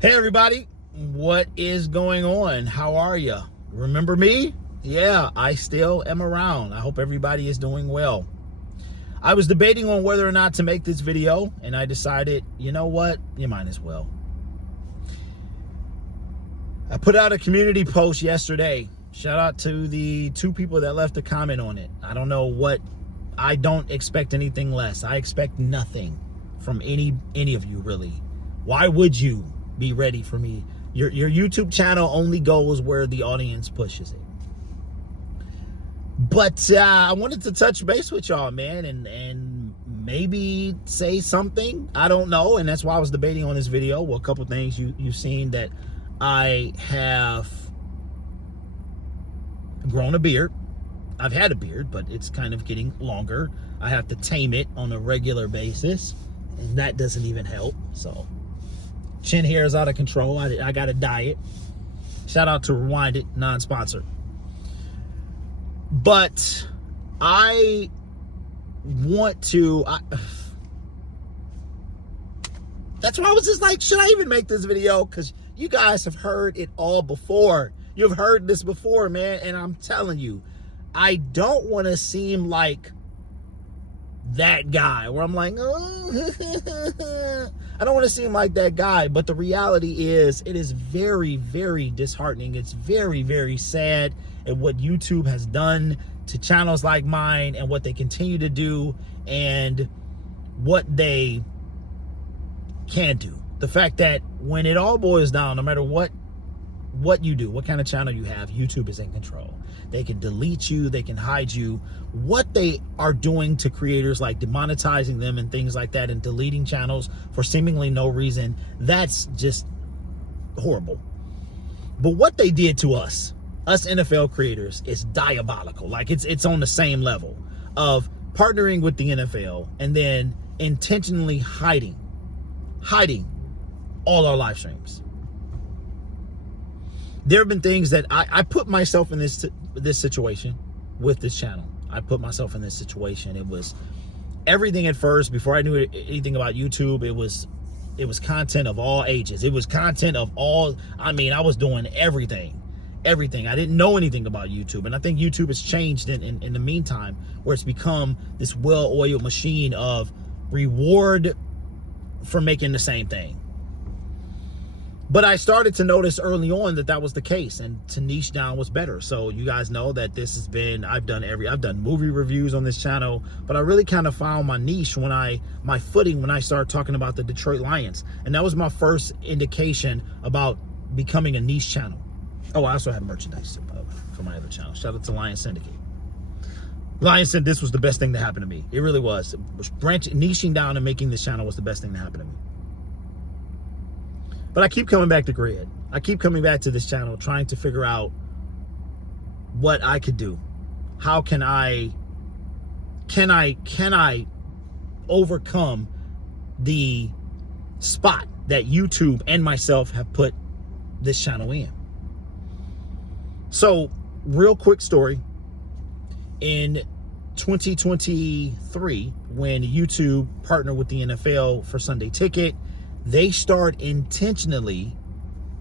Hey everybody, what is going on? How are you? Remember me? Yeah, I still am around. I hope everybody is doing well. I was debating on whether or not to make this video, and I decided, you know what? You might as well. I put out a community post yesterday. Shout out to the 2 people that left a comment on it. I don't know what, I don't expect anything less. I expect nothing from any of you, really. Why would you be ready for me? Your YouTube channel only goes where the audience pushes it. But I wanted to touch base with y'all, man, and maybe say something. I don't know, and that's why I was debating on this video. Well, a couple things you've seen that I have grown a beard. I've had a beard, but it's kind of getting longer. I have to tame it on a regular basis, and that doesn't even help. So chin hair is out of control. I got to dye it. Shout out to Rewind It, non-sponsored. But I want to... that's why I was just like, should I even make this video? Because you guys have heard it all before. You've heard this before, man. And I'm telling you, I don't want to seem like that guy where I'm like, oh, I don't want to seem like that guy. But the reality is, it is very, very disheartening. It's very, very sad at what YouTube has done to channels like mine and what they continue to do and what they can do. The fact that when it all boils down, no matter what you do, what kind of channel you have, YouTube is in control. They can delete you, they can hide you. What they are doing to creators, like demonetizing them and things like that and deleting channels for seemingly no reason, that's just horrible. But what they did to us NFL creators, is diabolical. Like it's on the same level of partnering with the NFL and then intentionally hiding all our live streams. There have been things that I put myself in this situation with this channel. I put myself in this situation. It was everything at first. Before I knew anything about YouTube, it was content of all ages. It was content of all, I mean, I was doing everything. I didn't know anything about YouTube. And I think YouTube has changed in the meantime, where it's become this well-oiled machine of reward for making the same thing. But I started to notice early on that was the case, and to niche down was better. So you guys know that this has been, I've done movie reviews on this channel, but I really kind of found my niche my footing when I started talking about the Detroit Lions. And that was my first indication about becoming a niche channel. Oh, I also had merchandise for my other channel. Shout out to Lion Syndicate. Lion said this was the best thing that happened to me. It really was. Niching down and making this channel was the best thing that happened to me. But I keep coming back to Grid. I keep coming back to this channel, trying to figure out what I could do. How can I overcome the spot that YouTube and myself have put this channel in? So, real quick story. In 2023, when YouTube partnered with the NFL for Sunday Ticket, they start intentionally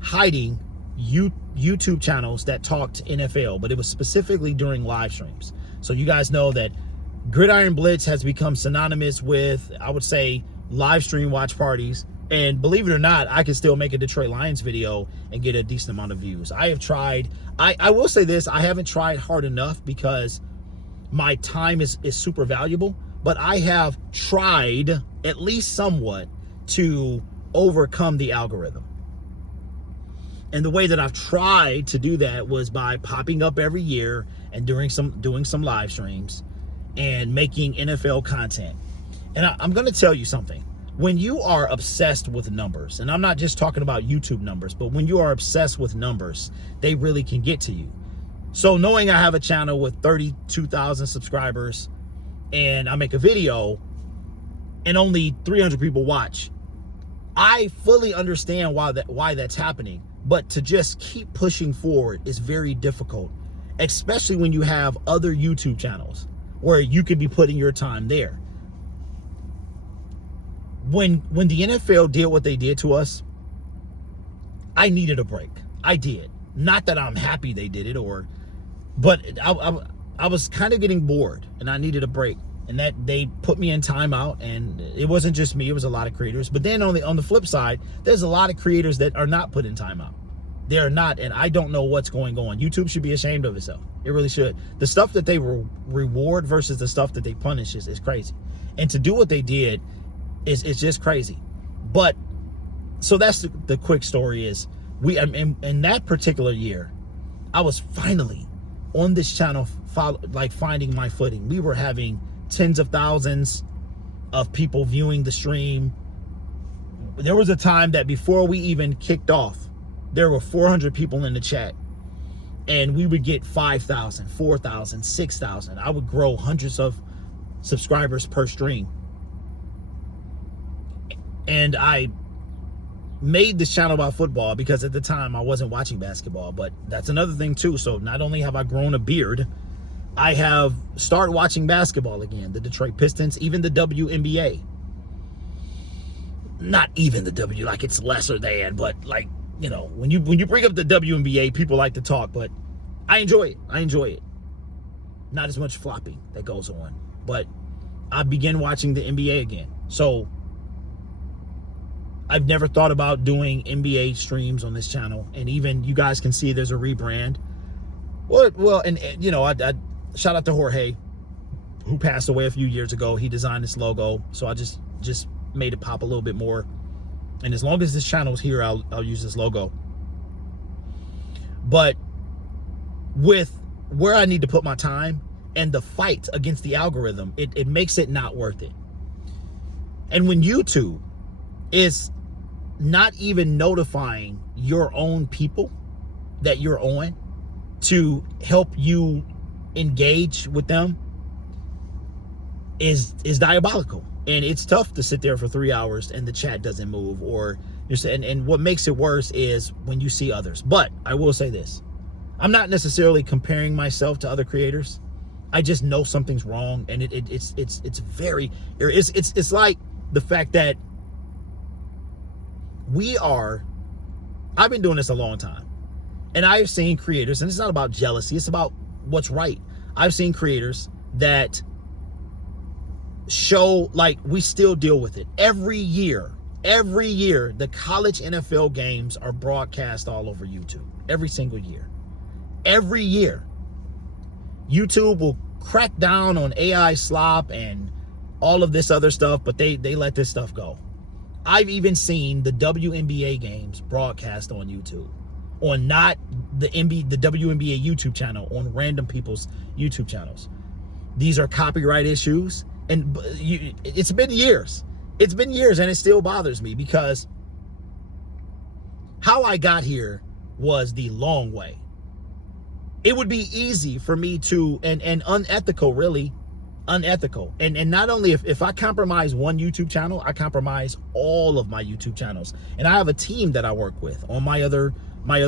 hiding YouTube channels that talked NFL, but it was specifically during live streams. So you guys know that Gridiron Blitz has become synonymous with, I would say, live stream watch parties. And believe it or not, I can still make a Detroit Lions video and get a decent amount of views. I have tried, I will say this, I haven't tried hard enough because my time is super valuable, but I have tried at least somewhat to overcome the algorithm. And the way that I've tried to do that was by popping up every year and doing some live streams and making NFL content. And I'm going to tell you something. When you are obsessed with numbers, and I'm not just talking about YouTube numbers, but when you are obsessed with numbers, they really can get to you. So knowing I have a channel with 32,000 subscribers and I make a video and only 300 people watch, I fully understand why that's happening. But to just keep pushing forward is very difficult, especially when you have other YouTube channels where you could be putting your time there. When the NFL did what they did to us, I needed a break. I did. Not that I'm happy they did it, but I was kind of getting bored and I needed a break. And that they put me in timeout, and it wasn't just me, it was a lot of creators. But then on the flip side, there's a lot of creators that are not put in timeout. They are not, and I don't know what's going on. YouTube should be ashamed of itself. It really should. The stuff that they reward versus the stuff that they punish is crazy. And to do what they did is just crazy. But so that's the quick story is in that particular year, I was finally on this channel, finding my footing. We were having tens of thousands of people viewing the stream. There was a time that before we even kicked off, there were 400 people in the chat, and we would get 5,000, 4,000, 6,000. I would grow hundreds of subscribers per stream. And I made this channel about football because at the time I wasn't watching basketball, but that's another thing too. So not only have I grown a beard, I have started watching basketball again, the Detroit Pistons, even the WNBA. Not even the W, like it's lesser than, but like, you know, when you bring up the WNBA, people like to talk, but I enjoy it. Not as much flopping that goes on, but I began watching the NBA again. So I've never thought about doing NBA streams on this channel, and even you guys can see there's a rebrand. Well, and you know, I shout out to Jorge, who passed away a few years ago. He designed this logo, so I just made it pop a little bit more. And as long as this channel is here, I'll use this logo. But with where I need to put my time and the fight against the algorithm, it makes it not worth it. And when YouTube is not even notifying your own people that you're on to help you engage with them, is diabolical. And it's tough to sit there for 3 hours and the chat doesn't move, or you're saying, and what makes it worse is when you see others. But I will say this, I'm not necessarily comparing myself to other creators. I just know something's wrong, and it's like the fact that I've been doing this a long time, and I've seen creators, and it's not about jealousy, it's about what's right. I've seen creators that show, like, we still deal with it every year. The college NFL games are broadcast all over YouTube every single year. Every year YouTube will crack down on AI slop and all of this other stuff, but they let this stuff go. I've even seen the WNBA games broadcast on YouTube, on not the WNBA YouTube channel, on random people's YouTube channels. These are copyright issues, and it's been years. It's been years, and it still bothers me, because how I got here was the long way. It would be easy for me to, and unethical, really unethical. And not only if I compromise one YouTube channel, I compromise all of my YouTube channels. And I have a team that I work with on my other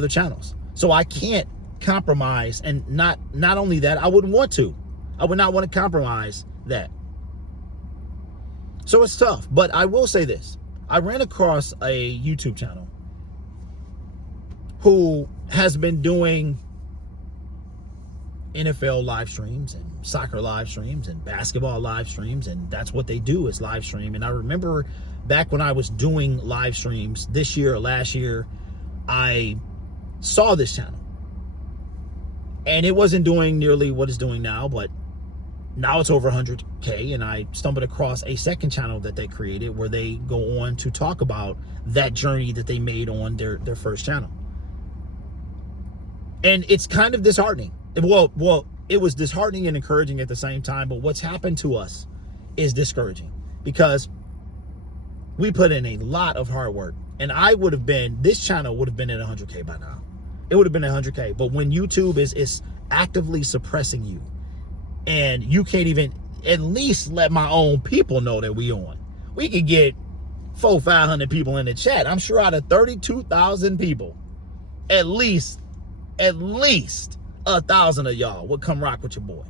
channels. So I can't compromise, and not only that, I wouldn't want to. I would not want to compromise that. So it's tough, but I will say this. I ran across a YouTube channel who has been doing NFL live streams and soccer live streams and basketball live streams, and that's what they do, is live stream. And I remember back when I was doing live streams this year or last year, I saw this channel, and it wasn't doing nearly what it's doing now, but now it's over 100K, and I stumbled across a second channel that they created where they go on to talk about that journey that they made on their first channel. And it's kind of disheartening. Well, it was disheartening and encouraging at the same time, but what's happened to us is discouraging, because we put in a lot of hard work, and this channel would have been at 100K by now. It would have been 100K, but when YouTube is actively suppressing you, and you can't even at least let my own people know that we on. We could get 400-500 people in the chat. I'm sure out of 32,000 people, at least 1,000 of y'all would come rock with your boy.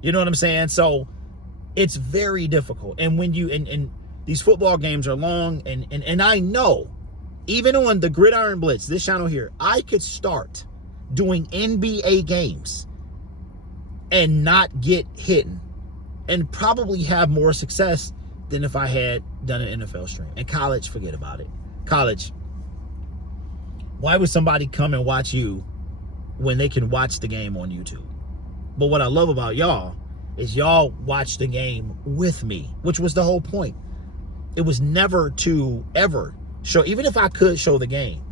You know what I'm saying? So it's very difficult. And when you and these football games are long, and I know Even on the Gridiron Blitz, this channel here, I could start doing NBA games and not get hit and probably have more success than if I had done an NFL stream. And college, forget about it. College, why would somebody come and watch you when they can watch the game on YouTube? But what I love about y'all is y'all watch the game with me, which was the whole point. It was never to ever show, even if I could show the game,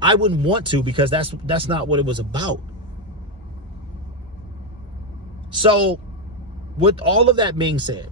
I wouldn't want to, because that's not what it was about. So with all of that being said,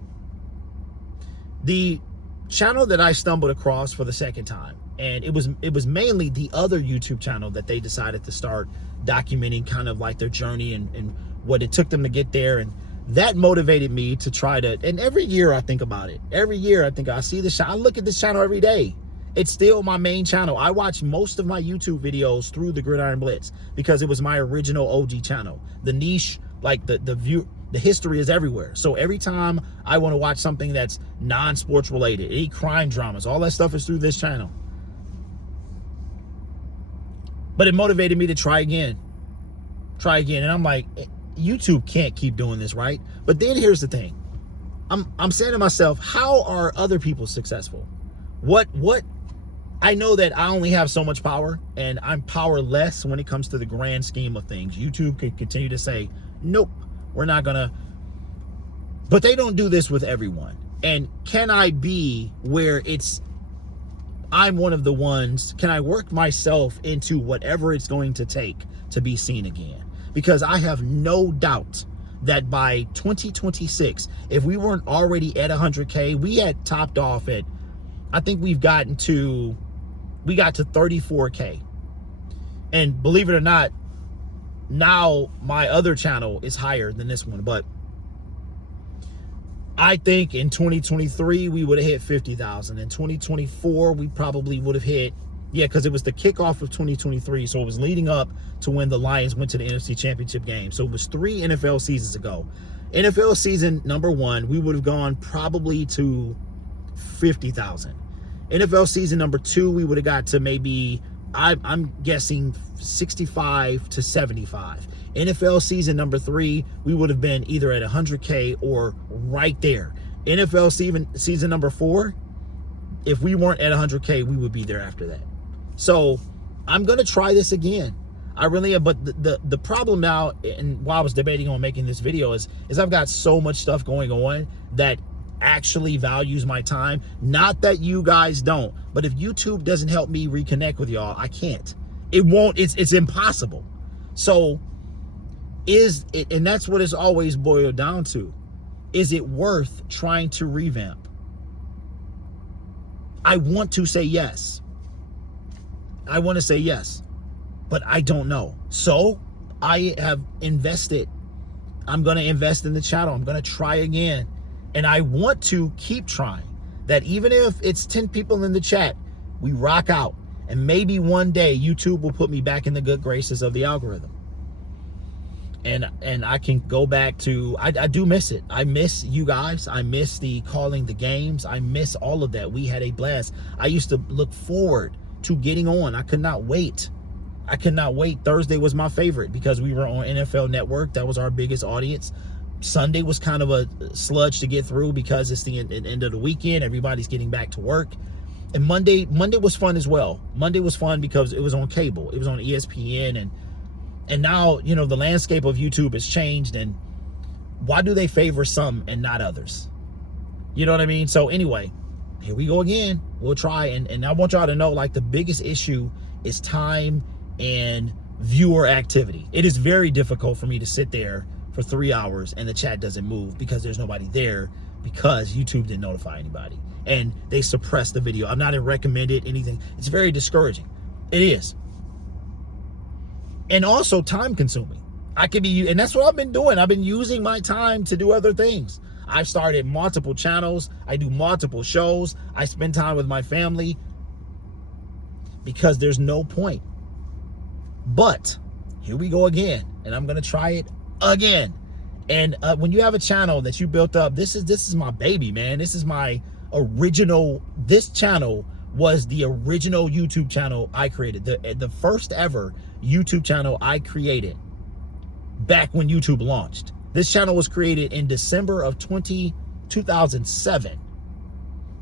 the channel that I stumbled across for the second time, and it was mainly the other YouTube channel that they decided to start documenting kind of like their journey and what it took them to get there. And that motivated me to try to, and every year I think about it. Every year I think I see this, I look at this channel every day. It's still my main channel. I watch most of my YouTube videos through the Gridiron Blitz because it was my original OG channel. The niche, like the view, the history is everywhere. So every time I want to watch something that's non-sports related, any crime dramas, all that stuff is through this channel. But it motivated me to try again. And I'm like, YouTube can't keep doing this, right? But then here's the thing. I'm saying to myself, how are other people successful? What I know that I only have so much power, and I'm powerless when it comes to the grand scheme of things. YouTube could continue to say, nope, we're not gonna, but they don't do this with everyone. And can I be where I'm one of the ones, can I work myself into whatever it's going to take to be seen again? Because I have no doubt that by 2026, if we weren't already at 100K, we had topped off at, I think we got to 34K. And believe it or not, now my other channel is higher than this one. But I think in 2023, we would have hit 50,000. In 2024, we probably would have hit, yeah, because it was the kickoff of 2023. So it was leading up to when the Lions went to the NFC Championship game. So it was 3 NFL seasons ago. NFL season number 1, we would have gone probably to 50,000. NFL season number 2, we would have got to maybe, I'm guessing 65 to 75. NFL season number 3, we would have been either at 100K or right there. NFL season number 4, if we weren't at 100K, we would be there after that. So I'm going to try this again. I really am. But the problem now, and while I was debating on making this video, is I've got so much stuff going on that actually values my time. Not that you guys don't, but if YouTube doesn't help me reconnect with y'all, I can't. It won't. It's impossible. So is it, and that's what it's always boiled down to. Is it worth trying to revamp? I want to say yes. I want to say yes, but I don't know. So I have invested. I'm going to invest in the channel. I'm going to try again. And I want to keep trying. That even if it's 10 people in the chat, we rock out. And maybe one day YouTube will put me back in the good graces of the algorithm. And I can go back to, I do miss it. I miss you guys. I miss the calling the games. I miss all of that. We had a blast. I used to look forward to getting on. I could not wait. I could not wait. Thursday was my favorite because we were on NFL Network. That was our biggest audience. Sunday was kind of a sludge to get through because it's the end of the weekend. Everybody's getting back to work. And Monday was fun as well. Monday was fun because it was on cable. It was on ESPN. And now, you know, the landscape of YouTube has changed. And why do they favor some and not others? You know what I mean? So anyway, here we go again. We'll try. And I want y'all to know, like, the biggest issue is time and viewer activity. It is very difficult for me to sit there for 3 hours and the chat doesn't move because there's nobody there, because YouTube didn't notify anybody and they suppressed the video. I'm not recommended anything. It's very discouraging. It is. And also time consuming. I could be, and that's what I've been doing. I've been using my time to do other things. I've started multiple channels. I do multiple shows. I spend time with my family because there's no point. But here we go again, and I'm going to try it again. And when you have a channel that you built up, this is my baby, man. This is my original. This channel was the original YouTube channel I created. The first ever YouTube channel I created back when YouTube launched. This channel was created in December of 2007.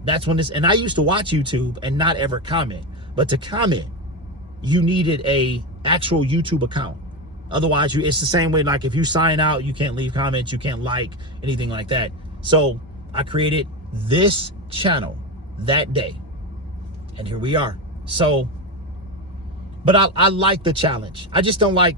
That's when this, and I used to watch YouTube and not ever comment. But to comment, you needed a actual YouTube account. Otherwise, it's the same way, like if you sign out, you can't leave comments, you can't like anything like that. So I created this channel that day, and here we are. So, but I like the challenge. I just don't like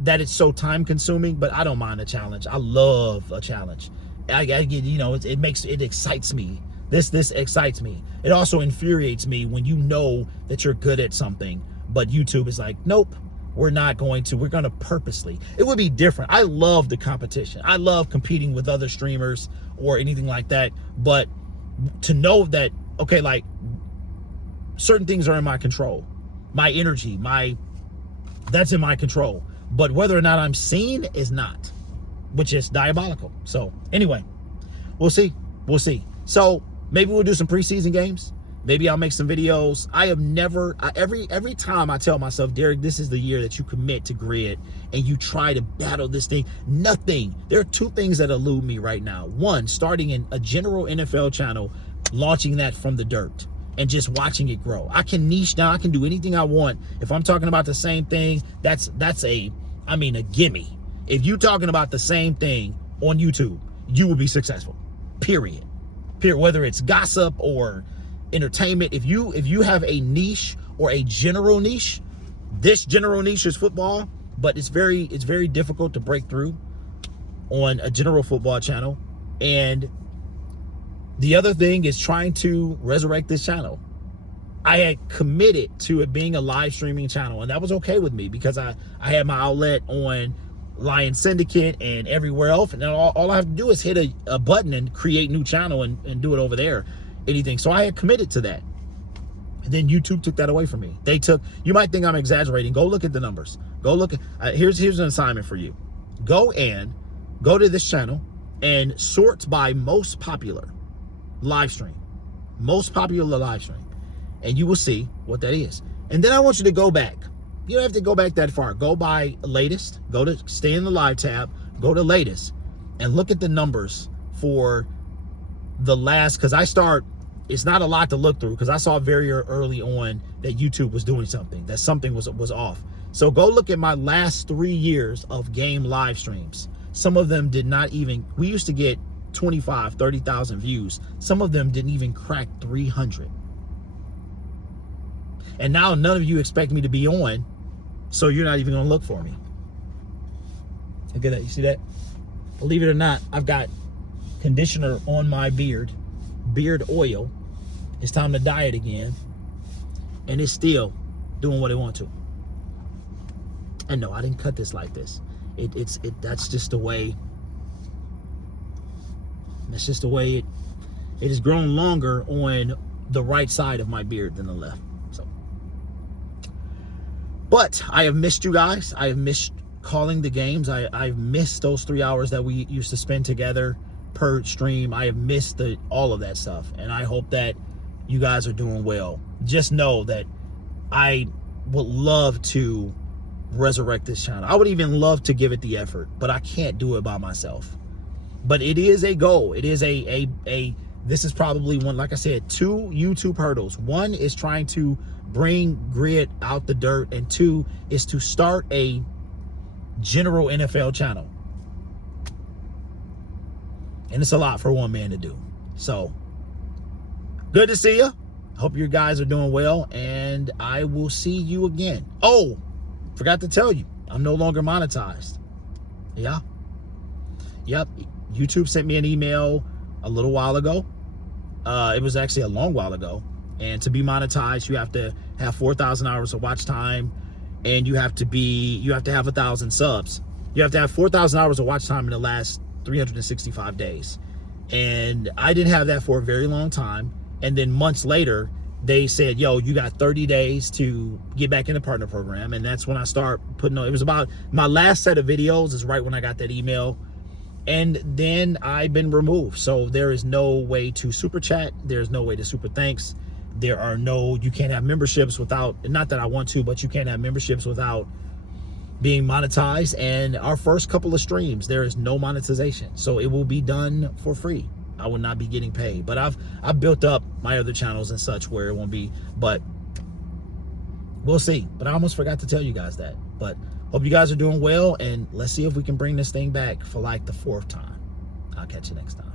that it's so time consuming, but I don't mind a challenge. I love a challenge. I get, you know, it excites me. This excites me. It also infuriates me when you know that you're good at something, but YouTube is like, nope, we're going to purposely. It would be different. I love the competition. I love competing with other streamers or anything like that. But to know that, okay, like certain things are in my control. My energy, that's in my control. But whether or not I'm seen is not, which is diabolical. So anyway, we'll see. We'll see. So maybe we'll do some preseason games. Maybe I'll make some videos. I have never, every time I tell myself, Derek, this is the year that you commit to grid and you try to battle this thing. Nothing. There are two things that elude me right now. One, starting in a general NFL channel, launching that from the dirt and just watching it grow. I can niche now. I can do anything I want. If I'm talking about the same thing, that's a gimme. If you're talking about the same thing on YouTube, you will be successful. Period. Whether it's gossip or entertainment, if you have a niche or a general niche, this general niche is football, but it's very difficult to break through on a general football channel. And the other thing is trying to resurrect this channel. I had committed to it being a live streaming channel, and that was okay with me because I had my outlet on Lion Syndicate and everywhere else, and all I have to do is hit a button and create new channel and do it over there, anything. So I had committed to that, and then YouTube took that away from me. You might think I'm exaggerating. Go look at the numbers. Go look at, here's an assignment for you. Go to this channel and sort by most popular live stream, and you will see what that is. And then I want you to go back. You don't have to go back that far. Go by latest, stay in the live tab, go to latest, and look at the numbers for the last, because it's not a lot to look through, because I saw very early on that YouTube was doing something, that something was off. So go look at my last 3 years of game live streams. Some of them did not even, we used to get 25, 30,000 views. Some of them didn't even crack 300. And now none of you expect me to be on, so you're not even gonna look for me. Look at that, you see that? Believe it or not, I've got conditioner on my beard oil. It's time to dye it again. And it's still doing what it wants to. And no, I didn't cut this like this. That's just the way. That's just the way it has grown longer on the right side of my beard than the left. So, but I have missed you guys. I have missed calling the games. I've missed those 3 hours that we used to spend together per stream. I have missed all of that stuff, and I hope that you guys are doing well. Just know that I would love to resurrect this channel. I would even love to give it the effort, but I can't do it by myself. But it is a goal. It is this is probably one, like I said, 2 YouTube hurdles. One is trying to bring grid out the dirt, and 2 is to start a general NFL channel. And it's a lot for one man to do. So, good to see you. Hope you guys are doing well, and I will see you again. Oh, forgot to tell you, I'm no longer monetized. Yeah. Yep. YouTube sent me an email a little while ago. It was actually a long while ago. And to be monetized, you have to have 4,000 hours of watch time, and you have to have 1,000 subs. You have to have 4,000 hours of watch time in the last 365 days. And I didn't have that for a very long time. And then months later, they said, yo, you got 30 days to get back in the partner program. And that's when I start putting on, it was about my last set of videos is right when I got that email. And then I've been removed. So there is no way to super chat. There's no way to super thanks. There are no, you can't have memberships without, not that I want to, but you can't have memberships without being monetized. And our first couple of streams, there is no monetization, so it will be done for free. I will not be getting paid, but I've built up my other channels and such where it won't be, but we'll see. But I almost forgot to tell you guys that. But hope you guys are doing well, and let's see if we can bring this thing back for like the 4th time. I'll catch you next time.